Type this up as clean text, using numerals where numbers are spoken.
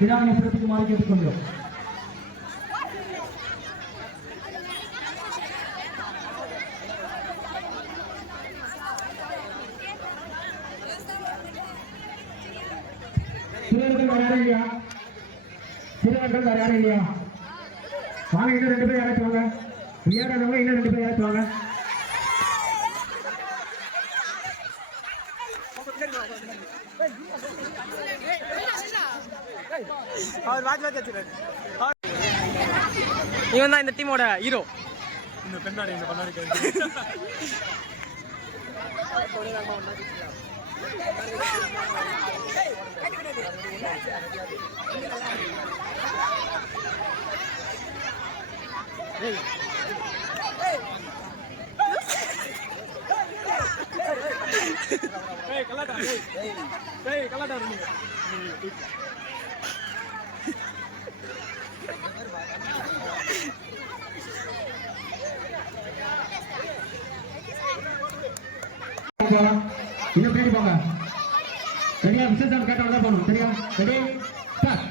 விழாவினை சிறப்பிக்குமாறு கேட்டுக்கொள்கிறோம். சிறுவர்கள் யாரும் இல்லையா? சிறுவர்கள் யாரும் இல்லையா? வாங்க, இன்னும் 2 பேர் யாராச்சும் வாங்க. விளையாடுறவங்க இன்னும் 2 பேர் யாராச்சும் வாங்க. இவன் தான் இந்த டீமோட ஹீரோ. இந்த பெண்ணாடி இந்த பண்ணாடி இன்னும் பேடி போங்க. சரியா? விசேஷம் கேட்டவங்க தான் போகணும். சரியா? Ready start.